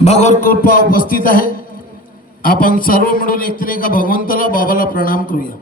भगवत कृपा उपस्थित आहे। आपण सर्व मिळून एकत्र एका भगवंताला बाबाला प्रणाम करूया।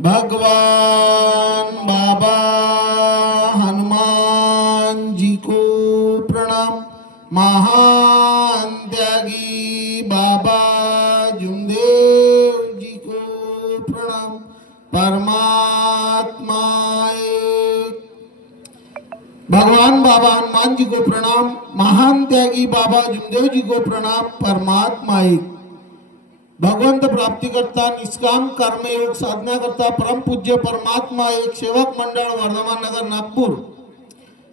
भगवान बाबा हनुमान जी को प्रणाम। महान त्यागी बाबा जुमदेव जी को प्रणाम। परमात्मा एक। भगवान बाबा हनुमान जी को प्रणाम। महान त्यागी बाबा जुमदेव जी को प्रणाम। परमात्मा एक। भगवंत प्राप्ति करता निष्काम कर्मयोग साधना करता परम पूज्य परमात्मा एक सेवक मंडळ वर्धमान नगर नागपूर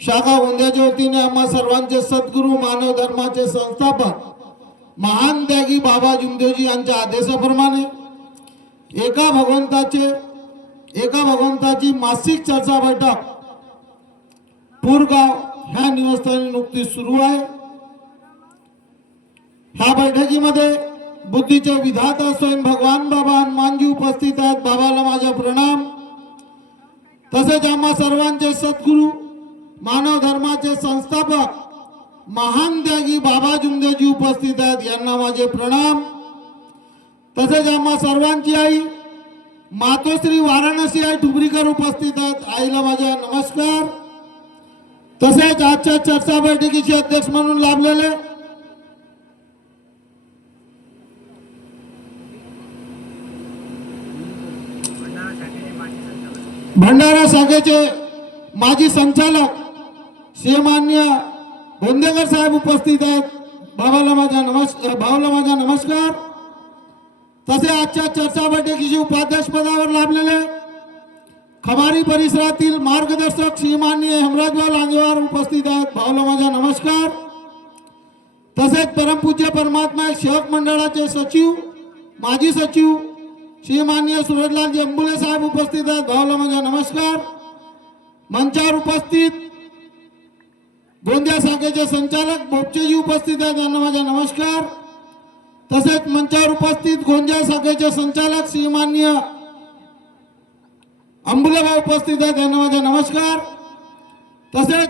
शाखा गोंदियाच्या वतीने आम्हा सर्वांचे सद्गुरू मानव धर्माचे संस्थापक महान त्यागी बाबा जुमदेवजी यांच्या आदेशाप्रमाणे एका भगवंताची मासिक चर्चा बैठक पूरगाव ह्या निवासस्थानी नुकतीच सुरू आहे। ह्या बैठकीमध्ये बुद्धीचे विधाता स्वयं भगवान बाबा हनुमानजी उपस्थित आहेत। बाबाला माझा प्रणाम। तसेच आम्हा सर्वांचे सद्गुरू मानव धर्माचे संस्थापक महान त्यागी बाबा जुमदेवजी उपस्थित आहेत, यांना माझे प्रणाम। तसेच आम्हा सर्वांची आई मातोश्री वाराणसी आई ठुबरीकर उपस्थित आहेत, आईला माझा नमस्कार। तसेच आजच्या चर्चा बैठकीचे अध्यक्ष म्हणून लाभलेले भंडारा शाखेचे माजी संचालक श्रीमान्य गोंदेकर साहेब उपस्थित आहेत, भावाला माझा नमस्कार। तसे आजच्या चर्चा बैठकीचे उपाध्यक्ष पदावर लाभलेले खमारी परिसरातील मार्गदर्शक श्रीमान्य हेमराजभाऊ लांजेवार उपस्थित आहेत, भावाला माझा नमस्कार। तसेच परमपूज्य परमात्मा सेवक मंडळाचे सचिव माजी सचिव श्रीमान्य सूरजलाल अंबुले साहेब उपस्थित आहेत, भावाला माझा नमस्कार। मंचावर उपस्थित गोंदिया शाखेचे संचालक बोपचेजी उपस्थित आहेत, त्यांना माझा नमस्कार। तसेच मंचावर उपस्थित गोंदिया शाखेचे संचालक श्रीमान्य अंबुले भाऊ उपस्थित आहेत, त्यांना माझा नमस्कार। तसेच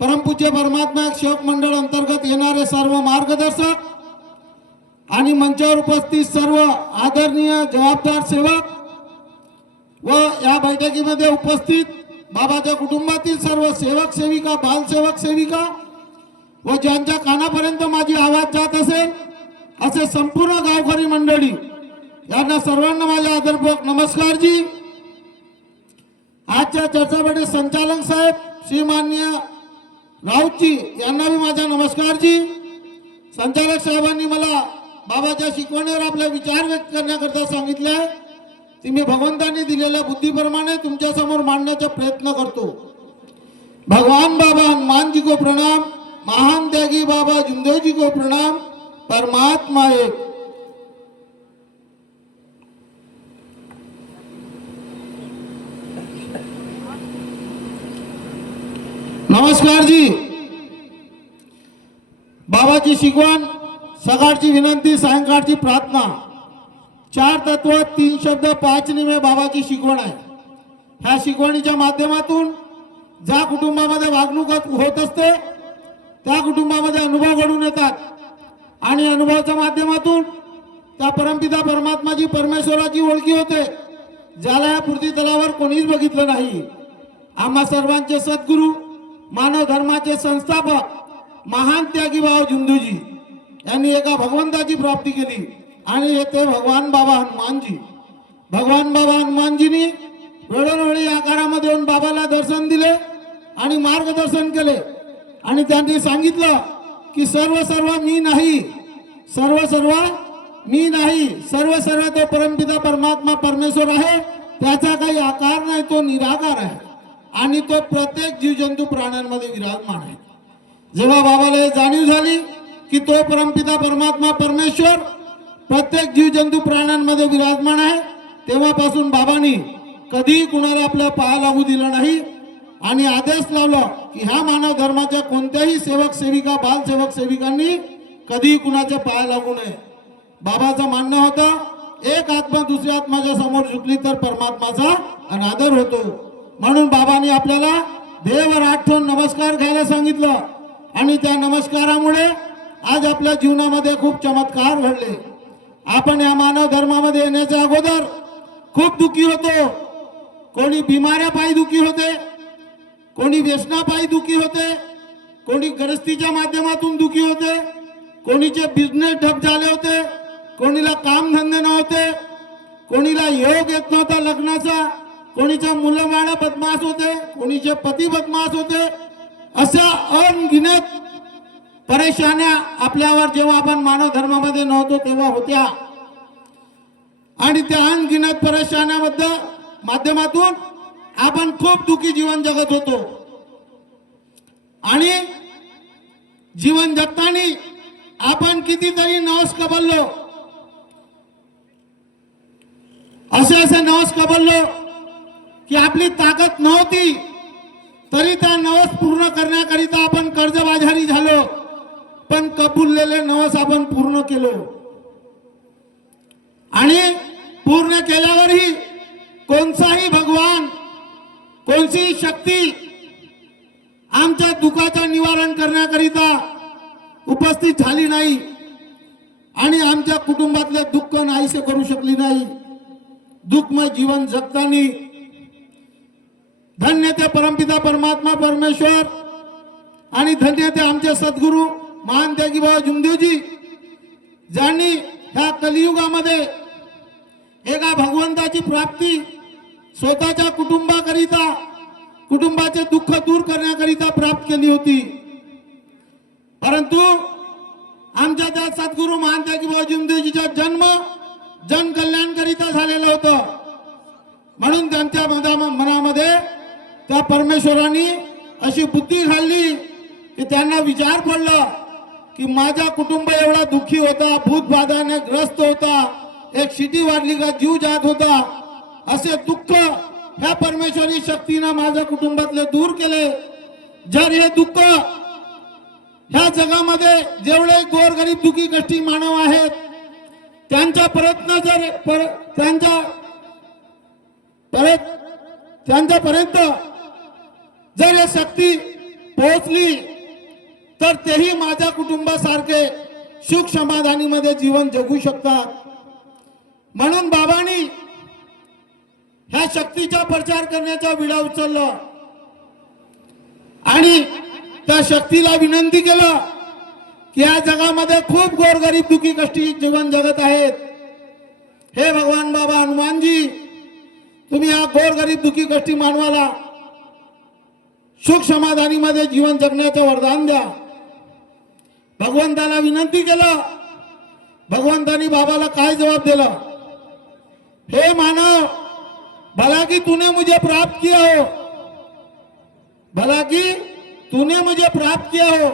परमपूज्य परमात्मा सेवक मंडळ अंतर्गत येणारे सर्व मार्गदर्शक आणि मंचावर उपस्थित सर्व आदरणीय जबाबदार सेवक व या बैठकीमध्ये उपस्थित बाबाच्या कुटुंबातील सर्व सेवक सेविका बालसेवक सेविका व ज्यांच्या कानापर्यंत माझी आवाज जात असेल असे संपूर्ण गावकरी मंडळी, यांना सर्वांना माझा आदरपूर्वक नमस्कार जी। आजच्या चर्चा बैठक संचालक साहेब श्रीमान्य राऊतजी यांना भी माझा नमस्कार जी। संचालक साहेबांनी मला बाबाच्या शिकवणीवर आपले विचार व्यक्त करण्याकरता सांगितले आहे, ती मी भगवंतांनी दिलेल्या बुद्धीप्रमाणे तुमच्या समोर मांडण्याचा प्रयत्न करतो। भगवान बाबा हनुमान जी को प्रणाम। महान त्यागी बाबा जुमदेव जी को प्रणाम। परमात्मा एक। नमस्कार जी। बाबाची शिकवण सकाळची विनंती सायंकाळची प्रार्थना, 4 तत्व 3 शब्द 5 नियमे बाबाची शिकवण आहे। ह्या शिकवणीच्या माध्यमातून ज्या कुटुंबामध्ये वागणूक होत असते त्या कुटुंबामध्ये अनुभव घडून येतात आणि अनुभवाच्या माध्यमातून त्या परमपिता परमात्माची परमेश्वराची ओळखी होते, ज्याला या पृथ्वी तलावर कोणीच बघितलं नाही। आम्हा सर्वांचे सद्गुरू मानव धर्माचे संस्थापक महान त्यागी बाबा जुमदेवजी यांनी एका भगवंताची प्राप्ती केली आणि ते भगवान बाबा हनुमानजी। भगवान बाबा हनुमानजींनी वेळोवेळी आकारामध्ये येऊन बाबाला दर्शन दिले आणि मार्गदर्शन केले आणि त्यांनी सांगितलं की सर्व मी नाही, सर्व मी नाही, सर्व तो परमपिता परमात्मा परमेश्वर आहे, त्याचा काही आकार नाही, तो निराकार आहे आणि तो प्रत्येक जीवजंतू प्राण्यांमध्ये विराजमान आहे। जेव्हा बाबाला जाणीव झाली की तो परमपिता परमात्मा परमेश्वर प्रत्येक जीवजंतू प्राण्यांमध्ये विराजमान आहे, तेव्हापासून बाबांनी कधी कुणाला आपल्या पाया लागू दिलं नाही आणि आदेश लावला की ह्या मानव धर्माच्या कोणत्याही सेवक सेविका बालसेवक सेविकांनी कधी कुणाच्या पाया लागू नये। बाबाचं म्हणणं होतं, एक आत्मा दुसऱ्या आत्माच्या समोर झुकली तर परमात्माचा अनादर होतो, म्हणून बाबांनी आपल्याला देवर आठ ठेवून नमस्कार घ्यायला सांगितलं आणि त्या नमस्कारामुळे आज आपल्या जीवनामध्ये खूप चमत्कार घडले। आपण या मानव धर्मामध्ये येण्याच्या अगोदर खूप दुःखी होतो। कोणी बिमाऱ्या पायी दुःखी होते, कोणी व्यसनापायी दुःखी होते, कोणी गृहस्थीच्या माध्यमातून दुःखी होते, कोणीचे बिझनेस ठप झाले होते, कोणीला कामधंदे नव्हते, कोणीला योग येत नव्हता लग्नाचा, कोणीचे मुलं बाळ बदमाश होते, कोणीचे पती बदमाश होते। अशा अनगिनत परेशान्या आपल्यावर जेव्हा आपण मानव धर्मामध्ये नव्हतो तेव्हा होत्या। आणि त्या अनगिनत परेशान्यामध्ये माध्यमातून आपण खूप दुःखी जीवन जगत होतो। आणि जीवन जगताना आपण कितीतरी नवस कबललो, असे नवस कबललो की आपली ताकद नव्हती तरी त्या नवस पूर्ण करण्याकरिता आपण कर्जबाजारी झालो, पण कबुललेले नवस आपण पूर्ण केलो। आणि पूर्ण केल्यावरही कोणताही भगवान, कोणतीही शक्ती आमच्या दुःखाचे निवारण करण्याकरिता उपस्थित झाली नाही आणि आमच्या कुटुंबातले दुःख नाहीसे करू शकली नाही। दुःखमय जीवन जगताना धन्य ते परमपिता परमात्मा परमेश्वर आणि धन्य ते आमचे सद्गुरू महान त्यागी बाबा जुमदेवजी, ज्यांनी ह्या कलियुगामध्ये एका भगवंताची प्राप्ती स्वतःच्या कुटुंबाकरिता, कुटुंबाचे दुःख दूर करण्याकरिता प्राप्त केली होती। परंतु आमच्या त्या सद्गुरू महान त्यागी बाबा जुमदेवजीचा जन्म जनकल्याणकरिता झालेला होता, म्हणून त्यांच्या मनामध्ये त्या परमेश्वराने अशी बुद्धी घालली की त्यांना विचार पडला की माझा कुटुंब एवढा दुःखी होता, भूतबाधाने ग्रस्त होता, एक शिटी वाढली का जीव जात होता, असे दुःख ह्या परमेश्वरी शक्तीने माझ्या कुटुंबातले दूर केले। जर हे दुःख ह्या जगामध्ये जेवढे गोरगरीब दुःखी कष्टी मानव आहेत त्यांच्या प्रयत्न जर त्यांच्यापर्यंत जर हे शक्ती पोहोचली तर तेही माझ्या कुटुंबासारखे सुख समाधानीमध्ये जीवन जगू शकतात। म्हणून बाबांनी ह्या शक्तीचा प्रचार करण्याचा विडा उचलला आणि त्या शक्तीला विनंती केलं की या जगामध्ये खूप गोरगरीब दुःखी कष्टी जीवन जगत आहेत। हे भगवान बाबा हनुमानजी, तुम्ही या गोरगरीब दुःखी कष्टी मानवाला सुख समाधानीमध्ये जीवन जगण्याचे वरदान द्या। भगवंताला विनंती केलं। भगवंतानी बाबाला काय जवाब दिला? हे मानव, भला कि तूने मुझे प्राप्त किया हो, भला कि तूने मुझे प्राप्त किया हो,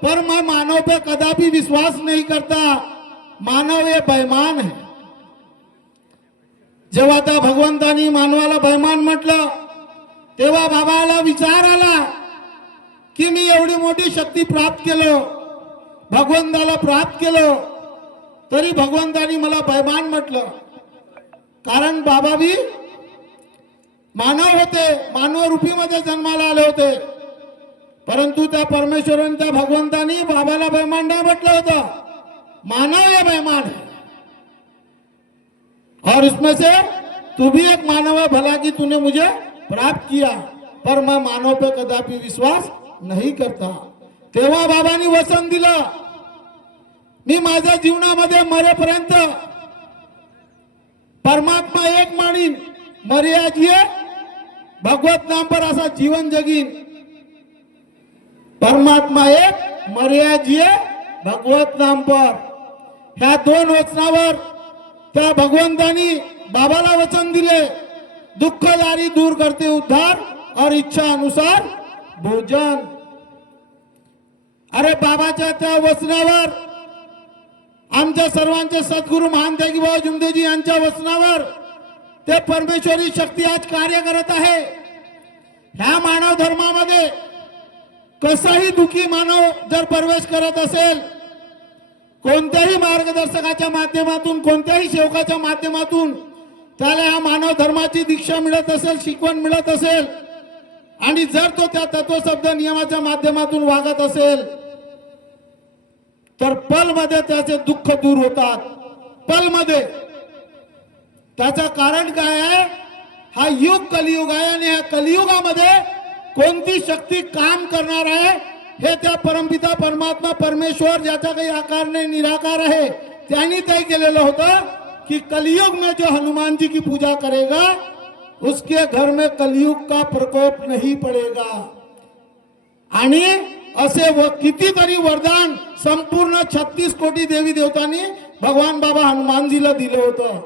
पर मैं मानव पे कदापि विश्वास नहीं करता। मानव ये बेईमान है। जेव्हा त्या भगवंतानी मानवाला बेईमान म्हटलं तेव्हा बाबाला विचार आला की मी एवढी मोठी शक्ती प्राप्त केलो, भगवंताला प्राप्त केलो, तरी भगवंतानी मला बेईमान म्हटलं। कारण बाबा भी मानव होते, मानव रूपीमध्ये जन्माला आले होते, परंतु त्या परमेश्वराने त्या भगवंतानी बाबाला बेईमान नाही म्हटलं होतं, मानव ये बेईमान है और इसमें से तू भी एक मानव है। भला कि तूने मुझे प्राप्त किया, पर मैं मानव पे कदापि विश्वास नहीं करता। तेव्हा बाबांनी वचन दिलं, मी माझ्या जीवनामध्ये मरेपर्यंत परमात्मा एक मानीन, मर्यादिये भगवत नाम पर असा जीवन जगीन। परमात्मा एक, मर्यादिये भगवत नाम पर, ह्या दोन वचनावर त्या भगवंतानी बाबाला वचन दिले, दुःखदारी दूर करते उद्धार और इच्छा अनुसार भोजन। अरे बाबाच्या त्या वचनावर, आमच्या सर्वांचे सद्गुरू महान त्यागी बाबा जुमदेवजी यांच्या वचनावर ते परमेश्वरी शक्ती आज कार्य करत आहे। ह्या मानव धर्मामध्ये कसाही दुःखी मानव जर प्रवेश करत असेल, कोणत्याही मार्गदर्शकाच्या माध्यमातून, कोणत्याही सेवकाच्या माध्यमातून त्याला ह्या मानव धर्माची दीक्षा मिळत असेल, शिकवण मिळत असेल, आणि जर तो त्या तत्वशब्द नियमाच्या माध्यमातून वागत असेल तर पलमध्ये त्याचे दुःख दूर होतात, पलमध्ये. त्याचं कारण काय आहे? हा युग कलियुग आहे आणि या कलियुगामध्ये कोणती शक्ती काम करणार आहे हे त्या परमपिता परमात्मा परमेश्वर, ज्याचा काही आकार नाही, निराकार आहे, त्यांनी तय केलेलं होतं कि कलयुग में जो हनुमान जी की पूजा करेगा उसके घर में कलयुग का प्रकोप नहीं पड़ेगा. आणि असे कितीतरी वरदान संपूर्ण 36 कोटी देवी देवतांनी भगवान बाबा हनुमानजीला दिलं होतं.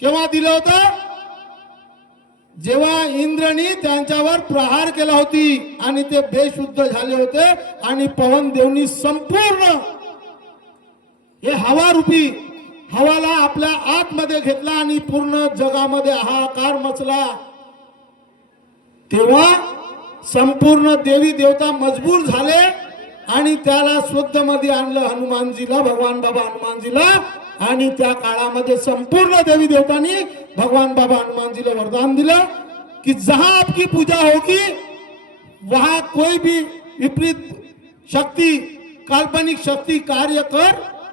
केव्हा दिलं होतं? जेव्हा इंद्रनी त्यांच्यावर प्रहार केला होती आणि ते बेशुद्ध झाले होते आणि पवन देवनी संपूर्ण हे हवा रूपी हवाला आपल्या आतमध्ये घेतला आणि पूर्ण जगामध्ये हाहाकार मचला. तेव्हा संपूर्ण देवी देवता मजबूर झाले आणि त्याला शुद्धमध्ये आणलं हनुमानजीला, भगवान बाबा हनुमानजीला. आणि त्या काळामध्ये संपूर्ण देवी देवतांनी भगवान बाबा हनुमानजीला वरदान दिलं कि जहां आपकी पूजा होगी वहां कोई भी विपरीत शक्ति, काल्पनिक शक्ति कार्य कर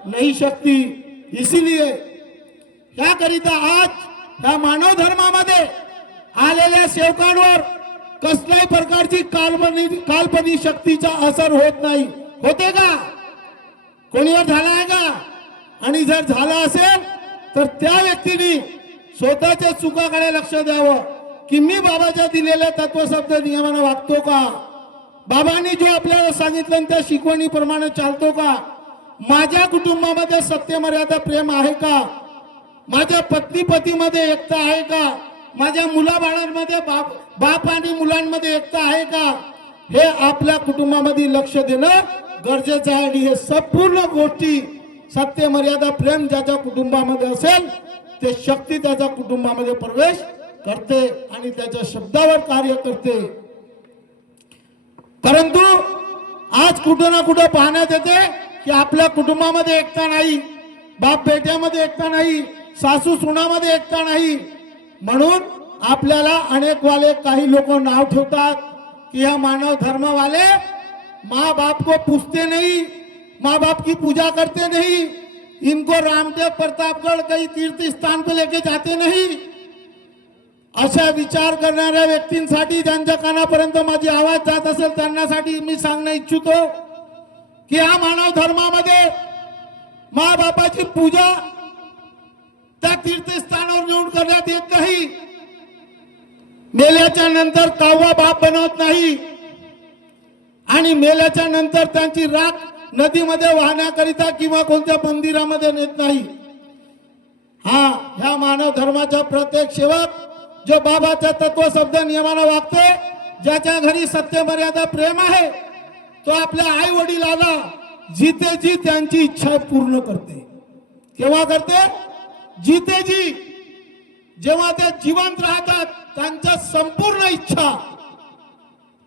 नहीं सकती. इसीलिए याकरिता आज या मानव धर्मामध्ये आलेल्या सेवकांवर कसल्याही प्रकारची काल्पनिक शक्तीचा असर होत नाही. होते का? कोणीवर झाला आहे का? आणि जर झाला असेल तर त्या व्यक्तीने स्वतःच्या चुकाकडे लक्ष द्यावं की मी बाबाच्या दिलेल्या तत्वशब्द नियमाने वागतो का? बाबांनी जो आपल्याला सांगितलं त्या शिकवणीप्रमाणे चालतो का? माझ्या कुटुंबामध्ये सत्य मर्यादा प्रेम आहे का? माझ्या पत्नी पतीमध्ये एकता आहे का? माझ्या मुलाबाळांमध्ये बाप आणि मुलांमध्ये एकता आहे का? हे आपल्या कुटुंबामध्ये लक्ष देणं गरजेचं आहे. आणि हे संपूर्ण गोष्टी सत्य मर्यादा प्रेम ज्याच्या कुटुंबामध्ये असेल ते शक्ती त्याच्या कुटुंबामध्ये प्रवेश करते आणि त्याच्या शब्दावर कार्य करते. परंतु आज कुठं ना कुठं पाहण्यात येते की आपल्या कुटुंबामध्ये एकता नाही, बाप बेट्यामध्ये एकता नाही, सासू सुनामध्ये एकता नाही. म्हणून आपल्याला अनेक वाले काही लोक नाव ठेवतात कि यह मानव धर्म वाले माँ बाप को पूछते नहीं, माँ बाप की पूजा करते नहीं, इनको रामदेव प्रतापगढ़ कहीं तीर्थ स्थान पे लेके जाते नहीं. अशा विचार करणाऱ्या व्यक्तींसाठी ज्यांच्या कानापर्यंत माझी आवाज जात असेल त्यांच्यासाठी मी सांगणं इच्छितो की या मानव धर्मामध्ये माँ बापाची पूजा त्या तीर्थस्थानावर नेऊन करण्यात येत नाही. मेल्याच्या नंतर काववा बाप बनवत नाही आणि मेल्याच्या नंतर त्यांची राख नदीमध्ये वाहण्याकरिता किंवा कोणत्या मंदिरामध्ये नेत नाही. हा ह्या मानव धर्माचा प्रत्येक सेवक जो बाबाच्या तत्व शब्द नियमाने वागते, ज्याच्या घरी सत्य मर्यादा प्रेम आहे, तो आपल्या आई वडिलाला जिते जी त्यांची इच्छा पूर्ण करते. केव्हा करते? जिते जी, जेव्हा ते जिवंत राहतात त्यांच्या संपूर्ण इच्छा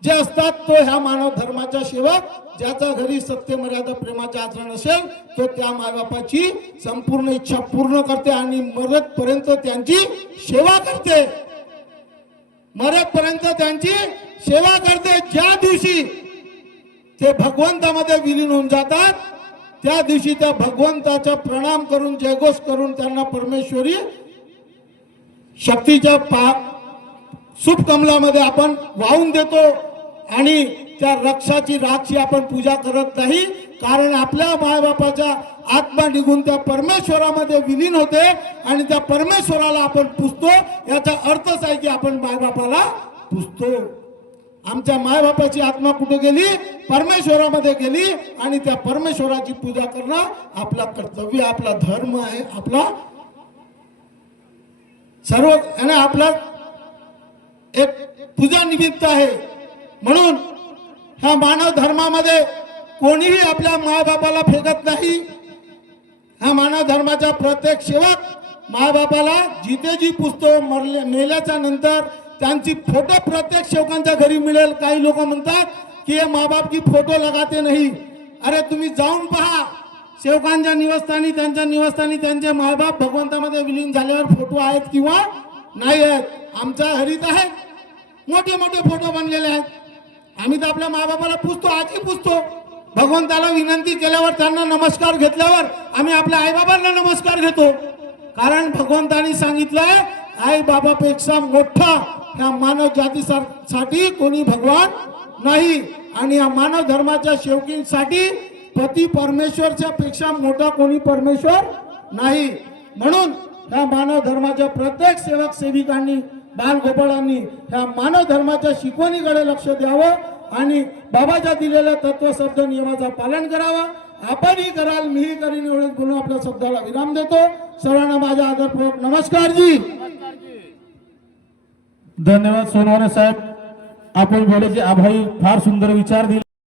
जे असतात तो ह्या मानव धर्माचा सेवक, ज्याच्या घरी सत्य मर्यादा प्रेमाचे आचरण असेल, तो त्या मायबापाची संपूर्ण इच्छा पूर्ण करते आणि मरेपर्यंत त्यांची सेवा करते. मरेपर्यंत त्यांची सेवा करते. ज्या दिवशी ते भगवंतामध्ये विलीन होऊन जातात त्या दिवशी त्या भगवंताचा प्रणाम करून जयघोष करून त्यांना परमेश्वरी शक्तीच्या शुभ कमलामध्ये आपण वाहून देतो आणि त्या रक्षाची राखची आपण पूजा करत नाही. कारण आपल्या मायबापाचा आत्मा निघून त्या परमेश्वरामध्ये विलीन होते आणि त्या परमेश्वराला आपण पूजतो. याचा अर्थच आहे की आपण मायबापाला पूजतो. आमच्या मायबापाची आत्मा कुठे गेली? परमेश्वरामध्ये गेली आणि त्या परमेश्वराची पूजा करणं आपला कर्तव्य, आपला धर्म आहे, आपला सर्व आणि आपला एक पूजा निमित्त आहे. म्हणून ह्या मानव धर्मामध्ये कोणीही आपल्या मायबापाला फेकत नाही. हा मानव धर्माचा प्रत्येक सेवक मायबापाला जिथे जी पूजतो. मेल्याच्या नंतर त्यांची फोटो प्रत्येक सेवकांच्या घरी मिळेल. काही लोक म्हणतात की हे माँ बाप की फोटो लगाते नहीं. अरे तुम्ही जाऊन पहा सेवकांच्या निवासस्थानी, त्यांच्या निवासस्थानी त्यांचे मायबाप भगवंतामध्ये विलीन झाल्यावर फोटो आहेत किंवा नाही आहेत. आमच्या घरीत आहेत, मोठे मोठे फोटो बनलेले आहेत. आम्ही तर आपल्या मायबापाला पूजतो, आजही पूजतो. भगवंताला विनंती केल्यावर, त्यांना नमस्कार घेतल्यावर आम्ही आपल्या आईबाबांना नमस्कार घेतो. कारण भगवंतानी सांगितलंय आई बाबापेक्षा मोठा ह्या मानव जातीसाठी कोणी भगवान नाही. आणि या मानव धर्माच्या सेवकींसाठी पती परमेश्वरच्या पेक्षा मोठा कोणी परमेश्वर नाही. म्हणून ह्या मानव धर्माच्या प्रत्येक सेवक सेविकांनी, बालगोपाळांनी ह्या मानव धर्माच्या शिकवणीकडे लक्ष द्यावं आणि बाबाच्या दिलेल्या तत्वशब्द नियमाचं पालन करावं. आपणही कराल, मीही करीन एवढेच बोलून आपल्या शब्दाला विराम देतो. सर्वांना माझा आदरपूर्वक नमस्कार जी. धन्यवाद सोनवणे साहेब, आपण बोलायचे आभारी, फार सुंदर विचार दिले.